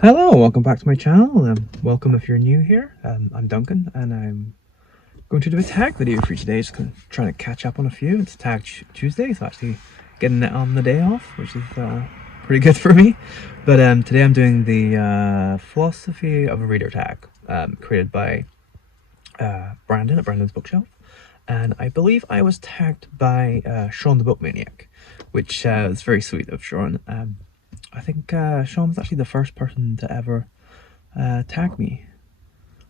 Hello, welcome back to my channel. Welcome if you're new here. I'm Duncan, and I'm going to do a tag video for you today. Just trying to catch up on a few. It's Tag Tuesday, so actually getting it on the day off, which is pretty good for me. But today I'm doing the philosophy of a reader tag, created by Brandon at Brandon's Bookshelf, and I believe I was tagged by Sean the Bookmaniac, which is very sweet of Sean. I think Sean was actually the first person to ever tag me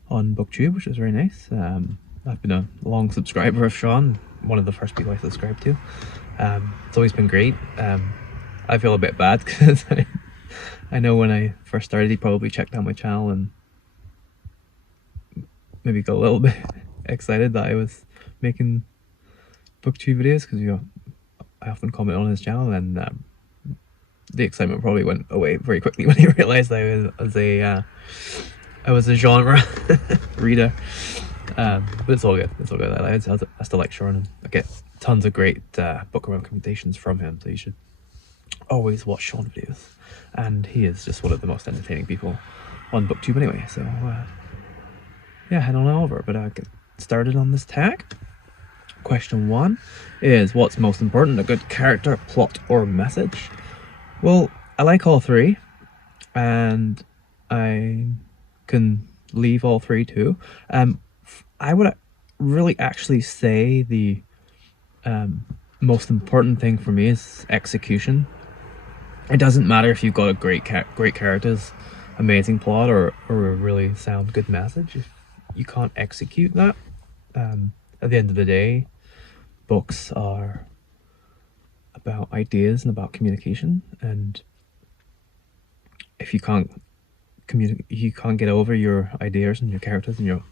on BookTube, which was very nice. I've been a long subscriber of Sean, one of the first people I subscribed to. It's always been great. I feel a bit bad because I know when I first started he probably checked out my channel and maybe got a little bit excited that I was making BookTube videos, because I often comment on his channel, and the excitement probably went away very quickly when he realized I was a genre reader. But it's all good. It's all good. I still like Sean, and I get tons of great book recommendations from him. So you should always watch Sean videos, and he is just one of the most entertaining people on BookTube anyway. So yeah, head on over. But get started on this tag. Question 1 is, what's most important, a good character, plot, or message? Well, I like all three, and I can leave all three too. I would really actually say the most important thing for me is execution. It doesn't matter if you've got a great characters, amazing plot, or a really sound good message. If you can't execute that, at the end of the day, books are about ideas and about communication, and if you can't communicate, you can't get over your ideas and your characters and your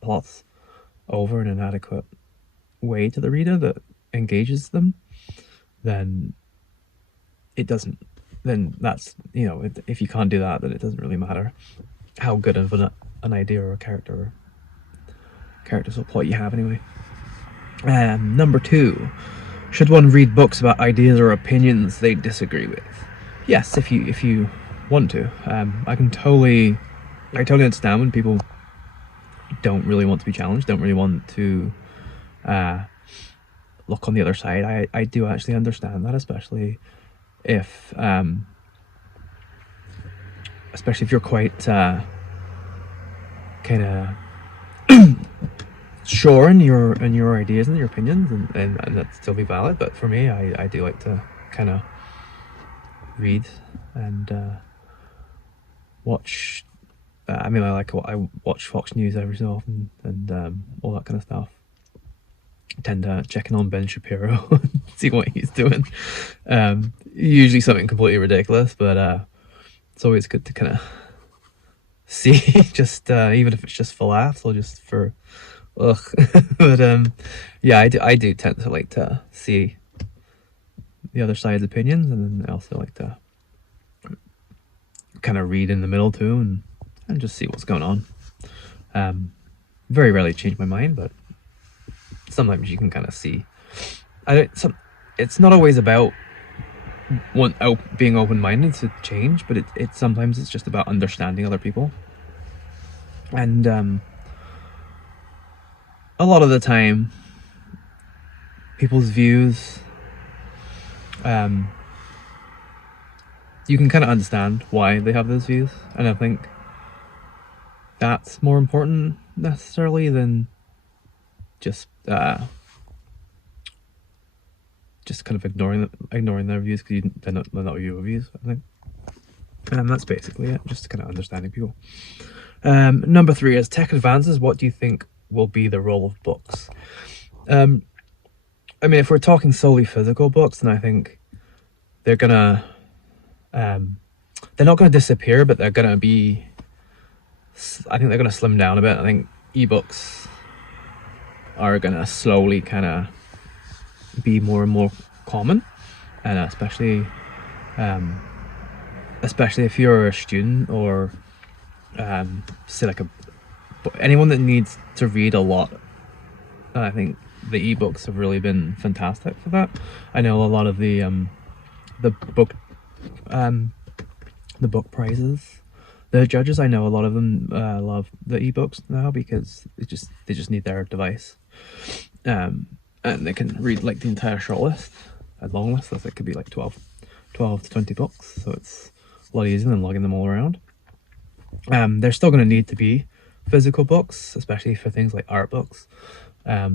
plots over in an adequate way to the reader that engages them, then it doesn't, then that's, if you can't do that, then it doesn't really matter how good of an idea or a characters or plot you have anyway. Number 2, should one read books about ideas or opinions they disagree with? Yes, if you want to. I totally understand when people don't really want to be challenged, don't really want to look on the other side. I do actually understand that, especially if you're quite kind of sure in your ideas and your opinions, and that still be valid. But for me, I do like to kind of read and watch. I watch Fox News every so often, and all that kind of stuff. I tend to check in on Ben Shapiro and see what he's doing. Usually something completely ridiculous, but it's always good to kind of see, just even if it's just for laughs or just for but yeah, I do tend to like to see the other side's opinions, and then I also like to kind of read in the middle too, and just see what's going on. Very rarely change my mind, but sometimes you can kind of see. It's not always about being open-minded to change, but it sometimes it's just about understanding other people, and a lot of the time people's views, you can kind of understand why they have those views, and I think that's more important necessarily than just kind of ignoring their views, because they're not your views, I think. And that's basically it, just kind of understanding people. Number 3, as tech advances, what do you think will be the role of books? I mean, if we're talking solely physical books, then I think they're gonna they're not gonna disappear, but they're gonna be, I think they're gonna slim down a bit. I think ebooks are gonna slowly kind of be more and more common, and especially if you're a student, or say like anyone that needs to read a lot. I think the ebooks have really been fantastic for that. I know a lot of the book prizes The judges, I know a lot of them love the ebooks now because they just need their device, and they can read like the entire shortlist, a long list. It could be like 12 to 20 books, so it's a lot easier than lugging them all around. They're still going to need to be physical books, especially for things like art books. I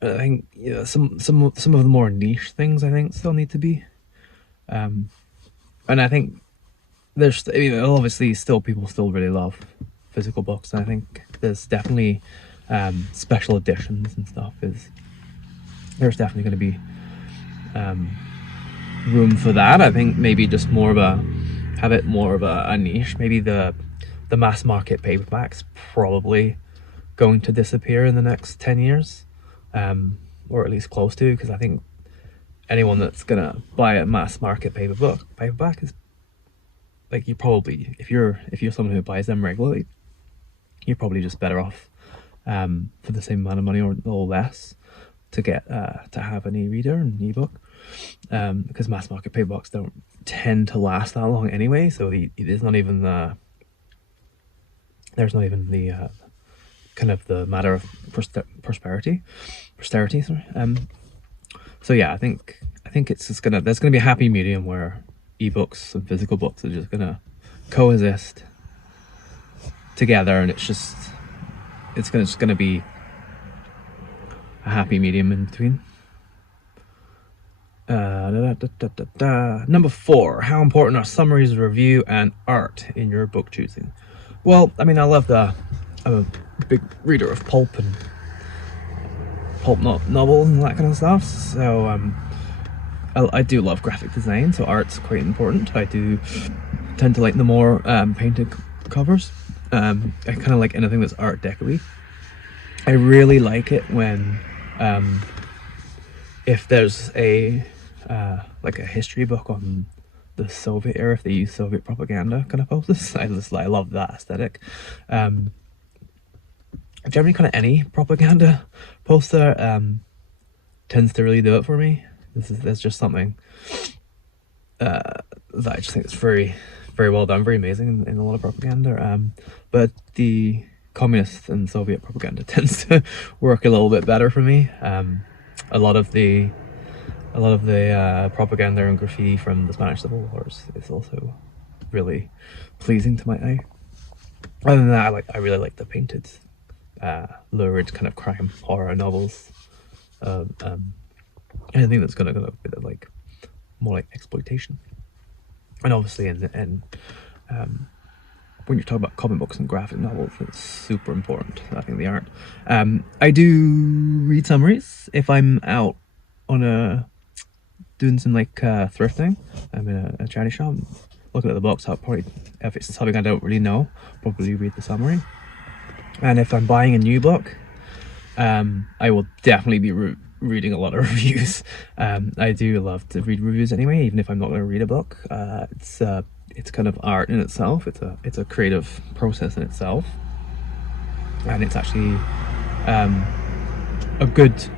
think some of the more niche things I think still need to be, and I think there's obviously still people still really love physical books. And I think there's definitely special editions and stuff. There's definitely going to be room for that. I think maybe just more of a niche. Maybe the mass market paperback's probably going to disappear in the next 10 years, or at least close to, because I think anyone that's gonna buy a mass market paperback is like, you probably, if you're someone who buys them regularly, you're probably just better off for the same amount of money or less to get to have an e-reader and ebook, because mass market paperbacks don't tend to last that long anyway. So there's not even the kind of the matter of posterity. Sorry. So yeah, I think it's just there's gonna be a happy medium where ebooks and physical books are just gonna coexist together, and it's just gonna be a happy medium in between. Number 4, how important are summaries, review, and art in your book choosing? Well, I mean, I'm a big reader of pulp novels and that kind of stuff, so I do love graphic design, so art's quite important. I do tend to like the more painted covers. I kind of like anything that's art deco-y. I really like it when if there's a like a history book on the Soviet era, if they use Soviet propaganda kind of posters. I love that aesthetic. Generally, kind of any propaganda poster tends to really do it for me. There's just something that I just think is very, very well done, very amazing in a lot of propaganda. But the communist and Soviet propaganda tends to work a little bit better for me. A lot of the propaganda and graffiti from the Spanish Civil Wars is also really pleasing to my eye. Other than that, I really like the painted, lurid kind of crime horror novels. Anything that's gonna go a bit of like more like exploitation. And obviously, when you're talking about comic books and graphic novels, it's super important. I think the art. I do read summaries if I'm out on doing some like thrifting. I'm in a charity shop, looking at the books. I'll probably, if it's something I don't really know, probably read the summary. And if I'm buying a new book, I will definitely be reading a lot of reviews. I do love to read reviews anyway, even if I'm not going to read a book. It's kind of art in itself. It's a creative process in itself, and it's actually a good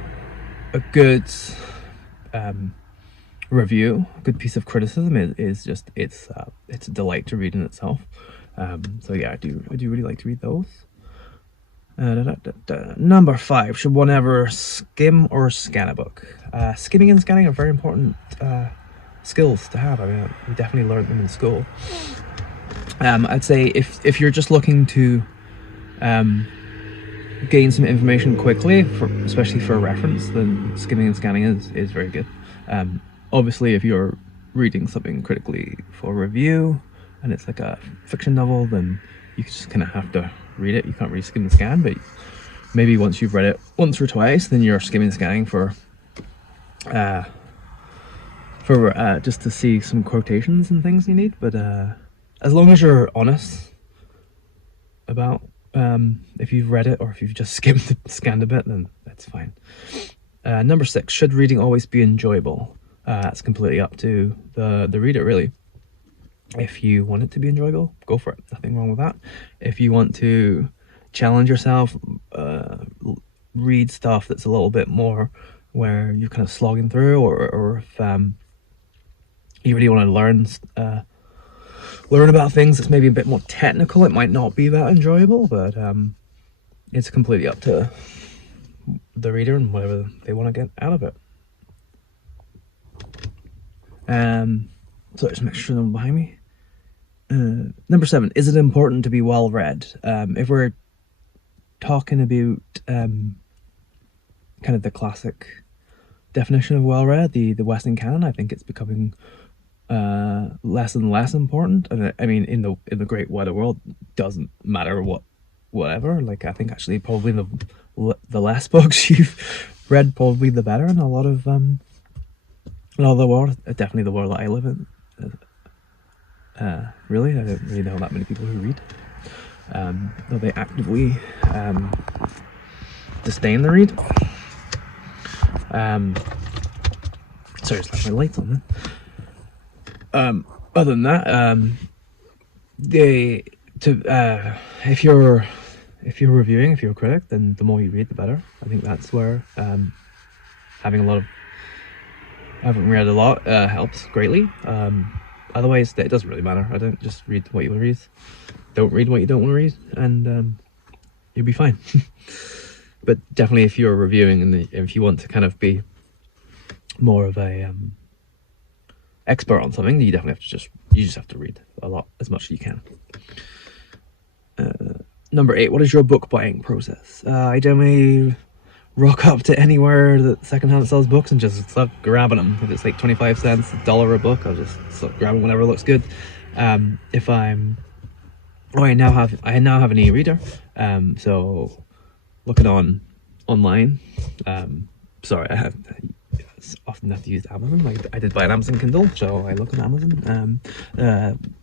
review, a good piece of criticism is just it's a delight to read in itself. So yeah, I do really like to read those. Number 5, should one ever skim or scan a book? Skimming and scanning are very important skills to have. I mean, we definitely learned them in school. I'd say if you're just looking to gain some information quickly, especially for a reference, then skimming and scanning is very good. Obviously, if you're reading something critically for review and it's like a fiction novel, then you just kind of have to read it. You can't really skim and scan, but maybe once you've read it once or twice, then you're skimming and scanning for just to see some quotations and things you need. But as long as you're honest about if you've read it or if you've just scanned a bit, then that's fine. Number 6, should reading always be enjoyable? It's completely up to the reader, really. If you want it to be enjoyable, go for it. Nothing wrong with that. If you want to challenge yourself, read stuff that's a little bit more where you're kind of slogging through, or if you really want to learn learn about things that's maybe a bit more technical, it might not be that enjoyable, but it's completely up to the reader and whatever they want to get out of it. So just make sure they're behind me. Number 7, is it important to be well read? If we're talking about kind of the classic definition of well read, the Western canon, I think it's becoming less and less important. I mean, in the great wider world, doesn't matter whatever. Like, I think actually probably the less books you've read, probably the better in a lot of the world. Definitely the world that I live in. Really, I don't really know that many people who read. Though they actively disdain the read. Sorry, just left my lights on then. Other than that, if you're reviewing, if you're a critic, then the more you read, the better. I think that's where having I haven't read a lot helps greatly. Otherwise, it doesn't really matter. I don't just read what you want to read. Don't read what you don't want to read, and you'll be fine. But definitely, if you're reviewing and if you want to kind of be more of a expert on something, you definitely just have to read a lot, as much as you can. Number 8, what is your book buying process? I generally rock up to anywhere that secondhand sells books and just start grabbing them. If it's like 25 cents, $1 a book, I'll just start grabbing whatever looks good. If I'm I now have an e-reader, so looking online. Sorry, I often have to use Amazon. Like, I did buy an Amazon Kindle, so I look on Amazon.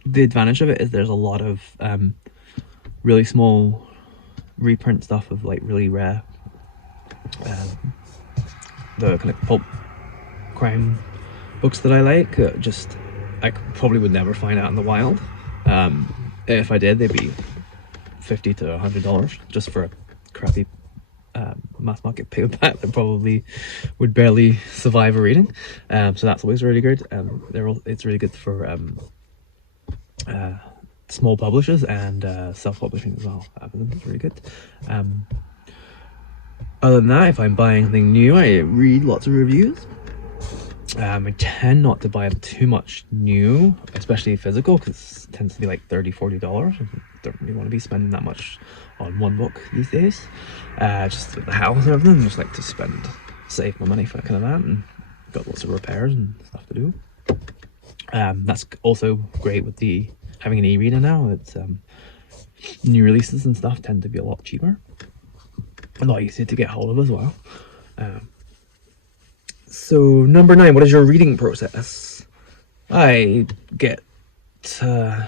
The advantage of it is there's a lot of really small reprint stuff of like really rare, the kind of pulp crime books that I like. I probably would never find out in the wild. If I did, they'd be $50 to $100 just for a crappy mass market paperback that probably would barely survive a reading. So that's always really good. It's really good for small publishers and self-publishing as well. It's really good. Other than that, if I'm buying anything new, I read lots of reviews. I tend not to buy too much new, especially physical, because it tends to be like $30-40. I don't really want to be spending that much on one book these days. Just at the house and everything, I just like to save my money for kind of that, and got lots of repairs and stuff to do. That's also great with having an e-reader now. It's new releases and stuff tend to be a lot cheaper, a lot easier to get hold of as well. So number 9, what is your reading process? I get a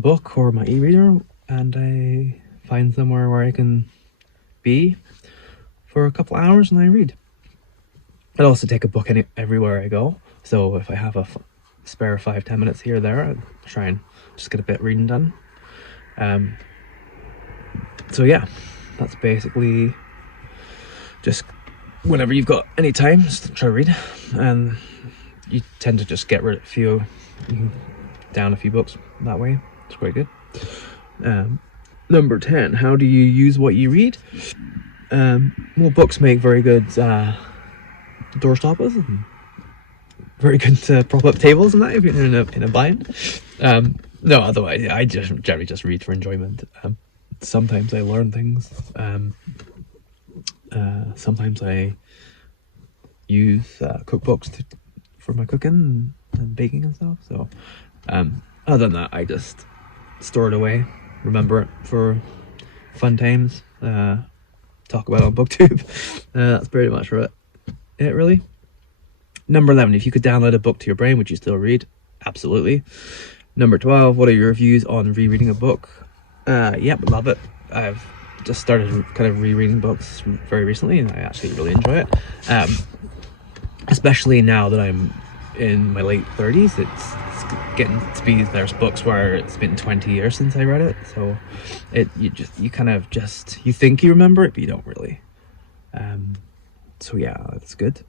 book or my e-reader and I find somewhere where I can be for a couple hours and I read. I also take a book everywhere I go, so if I have a spare 5-10 minutes here or there, I try and just get a bit reading done. So yeah, that's basically just whenever you've got any time, just try to read, and you tend to just get rid of down a few books that way. It's quite good. Number 10, how do you use what you read? Well, books make very good door stoppers and very good to prop up tables and that if you're in a bind. No, otherwise I just generally just read for enjoyment. Sometimes I learn things. Sometimes I use cookbooks for my cooking and baking and stuff. So other than that, I just store it away, remember it for fun times, talk about it on booktube. That's pretty much it really. Number 11, if you could download a book to your brain, would you still read? Absolutely. Number 12, what are your views on rereading a book? Yep, love it. I've just started kind of rereading books very recently and I actually really enjoy it. Especially now that I'm in my late 30s, it's getting to be, there's books where it's been 20 years since I read it, so you think you remember it, but you don't really. So yeah, that's good.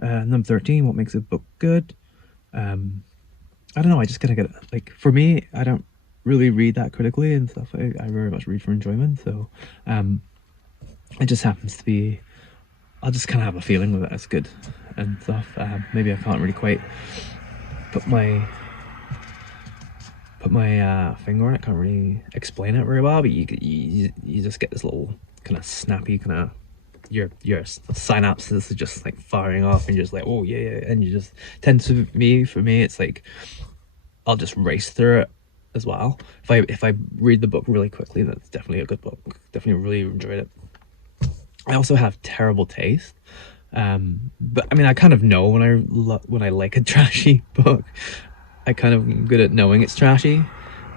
Number 13, what makes a book good? I don't know, I just kind of get it. Like, for me, I don't really read that critically and stuff. I very much read for enjoyment, so it just happens to be, I'll just kind of have a feeling with it as good and stuff. Maybe I can't really quite put my finger on it, can't really explain it very well, but you just get this little kind of snappy kind of, your synapses are just like firing off and you're just like, oh yeah, yeah, and you just tend to, for me it's like I'll just race through it as well. If I read the book really quickly, that's definitely a good book. Definitely really enjoyed it. I also have terrible taste, but I mean, I kind of know when I like a trashy book. I kind of good at knowing it's trashy,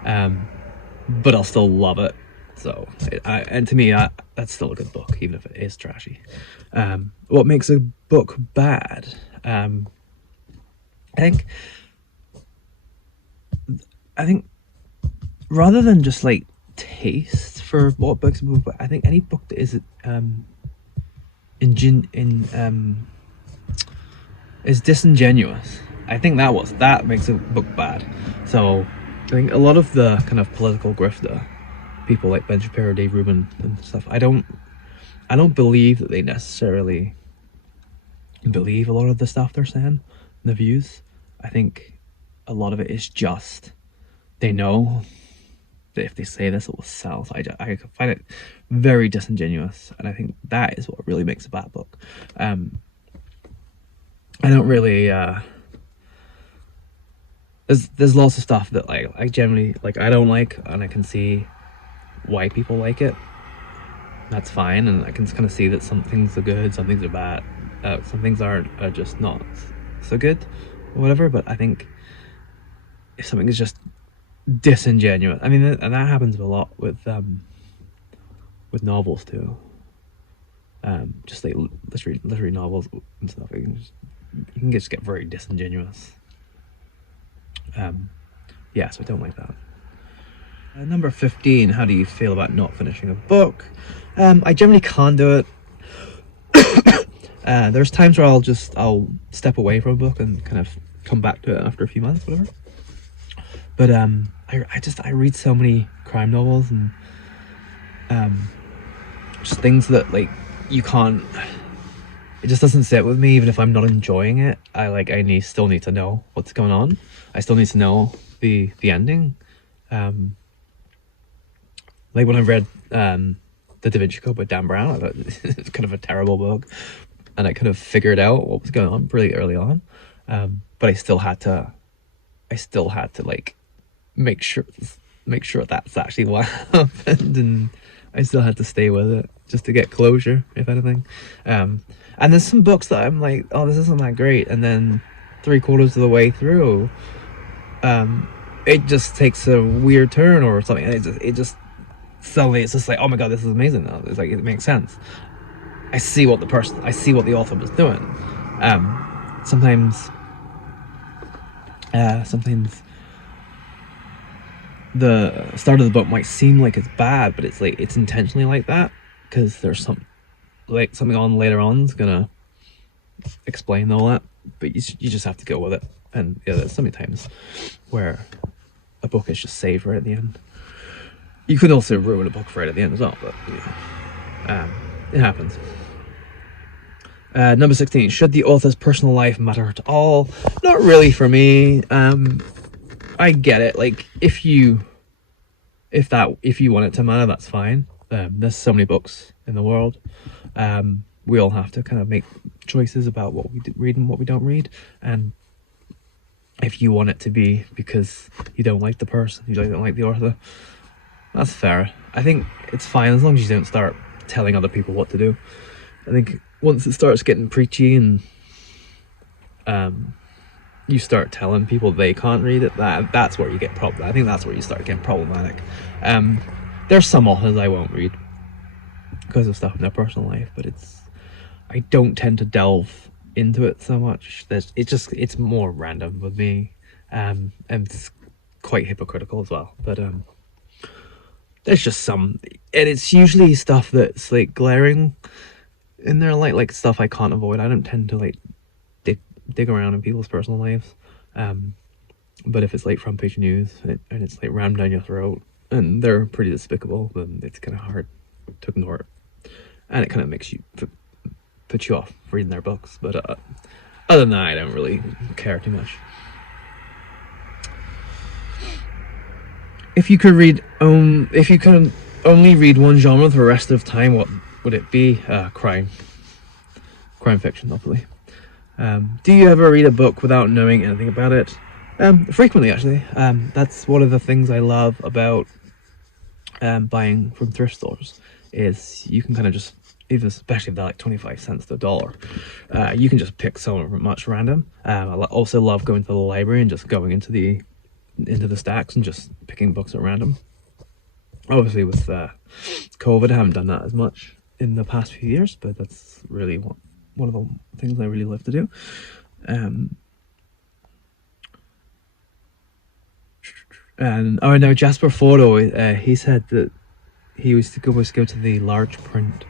but I'll still love it. So, and to me, that's still a good book, even if it is trashy. What makes a book bad? I think rather than just like taste for what books, I think any book that is is disingenuous. I think that makes a book bad. So I think a lot of the kind of political grifter people like Ben Shapiro, Dave Rubin, and stuff, I don't believe that they necessarily believe a lot of the stuff they're saying, the views. I think a lot of it is just they know that if they say this, it will sell. So I find it very disingenuous, and I think that is what really makes a bad book. I don't really. There's lots of stuff that I generally like. I don't like, and I can see why people like it. That's fine, and I can kind of see that some things are good, some things are bad, some things are just not so good, or whatever. But I think if something is just disingenuous, I mean, and that happens a lot with novels too. Just like literary novels and stuff. You can just get very disingenuous. Yeah, so I don't like that. Number 15, how do you feel about not finishing a book? I generally can't do it. There's times where I'll step away from a book and kind of come back to it after a few months, whatever. But I read so many crime novels and just things that like you can't. It just doesn't sit with me, even if I'm not enjoying it. I still need to know what's going on. I still need to know the ending. Like when I read The Da Vinci Code by Dan Brown, I thought it's kind of a terrible book, and I kind of figured out what was going on pretty early on. But I still had to like make sure that's actually what happened, and I still had to stay with it just to get closure, if anything. And there's some books that I'm like, oh, this isn't that great, and then 3/4 of the way through, it just takes a weird turn or something, and it just suddenly it's just like, oh my god, this is amazing now. It's like, it makes sense. I see what the author was doing. Sometimes the start of the book might seem like it's bad, but it's like it's intentionally like that because there's something on later on is gonna explain all that. But you just have to go with it. And yeah, there's so many times where a book is just saved right at the end. You could also ruin a book right at the end as well, but it happens. Number 16, should the author's personal life matter at all? Not really for me. I get it. Like, if you want it to matter, that's fine. There's so many books in the world. We all have to kind of make choices about what we read and what we don't read. And if you want it to be because you don't like the person, you don't like the author, that's fair. I think it's fine as long as you don't start telling other people what to do. I think once it starts getting preachy and you start telling people they can't read it, that's where you get I think that's where you start getting problematic. There's some authors I won't read because of stuff in their personal life, but I don't tend to delve into it so much. It's more random with me, and it's quite hypocritical as well. But there's just some, and it's usually stuff that's like glaring in there, like stuff I can't avoid. I don't tend to like dig around in people's personal lives. But if it's like front page news and it's like rammed down your throat and they're pretty despicable, then it's kind of hard to ignore it, and it kind of makes you put you off reading their books. But other than that, I don't really care too much. If you could only read one genre for the rest of time, what would it be? Crime fiction, obviously. Do you ever read a book without knowing anything about it? Frequently, actually. That's one of the things I love about buying from thrift stores, is you can kind of just, especially if they're like 25 cents to $1, you can just pick so much random. I also love going to the library and just going into the stacks and just picking books at random. Obviously with COVID, I haven't done that as much in the past few years, but that's really one of the things I really love to do. And no, Jasper Photo, he said that he used to always go to the large print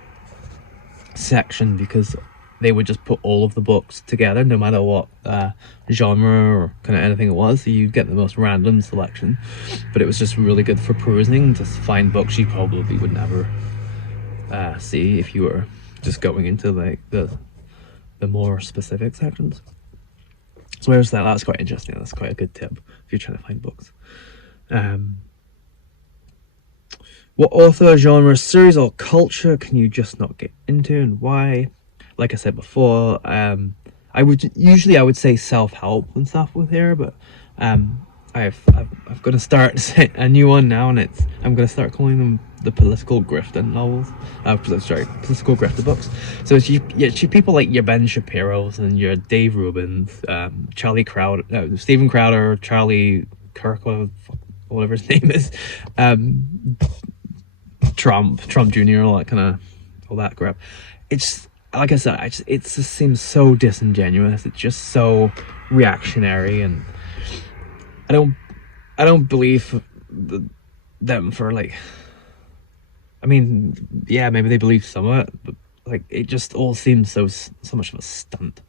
section because they would just put all of the books together, no matter what genre or kind of anything it was. So you'd get the most random selection, but it was just really good for perusing, to find books you probably would never see if you were just going into like the more specific sections. So that's quite interesting. That's quite a good tip if you're trying to find books. What author, genre, series, or culture can you just not get into, and why? Like I said before, I would say self-help and stuff with here, but I've got to start a new one now, and I'm going to start calling them the political grifter novels. Political grifter books. So it's people like your Ben Shapiro's and your Dave Rubin's, Stephen Crowder, Charlie Kirk, whatever his name is, Trump Jr., all that crap. It's like I said, it just seems so disingenuous. It's just so reactionary, and I don't believe them for like. I mean, yeah, maybe they believe some of it, but like it just all seems so much of a stunt.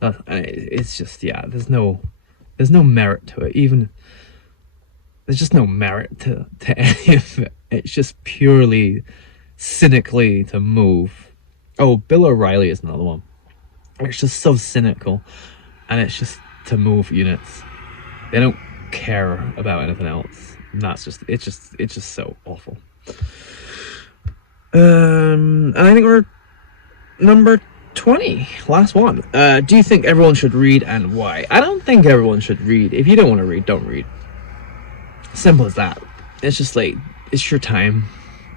It's just, yeah, there's no merit to it. Even there's just no merit to any of it. It's just purely cynically to move. Oh, Bill O'Reilly is another one. It's just so cynical, and it's just to move units. They don't care about anything else. And it's just so awful. And I think we're number 20, last one. Do you think everyone should read, and why? I don't think everyone should read. If you don't want to read, don't read. Simple as that. It's just like, it's your time.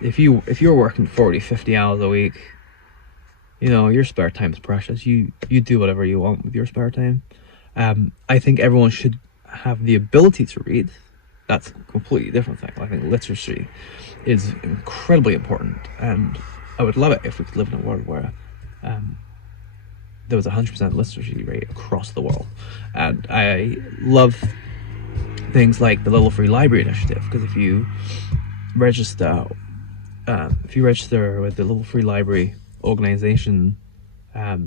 If you're working 40-50 hours a week, your spare time is precious. You do whatever you want with your spare time. I think everyone should have the ability to read. That's a completely different thing. I think literacy is incredibly important, and I would love it if we could live in a world where there was 100% literacy rate across the world. And I love things like the Little Free Library Initiative, because if you register with the Little Free Library organization, part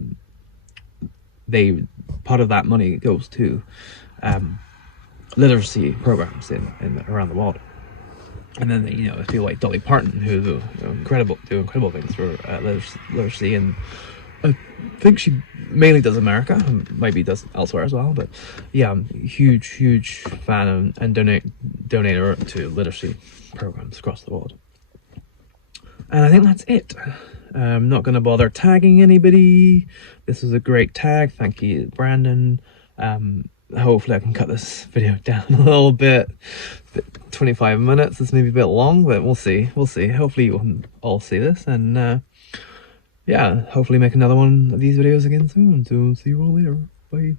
of that money goes to literacy programs in around the world. And then people like Dolly Parton, who do incredible things for literacy, and I think she mainly does America, maybe does elsewhere as well. But yeah, I'm a huge fan and donator to literacy programs across the world. And I think that's it. I'm not going to bother tagging anybody. This was a great tag. Thank you, Brandon. Hopefully I can cut this video down a little bit. 25 minutes is maybe a bit long, but we'll see. Hopefully you can all see this, and yeah, hopefully make another one of these videos again soon. So see you all later. Bye.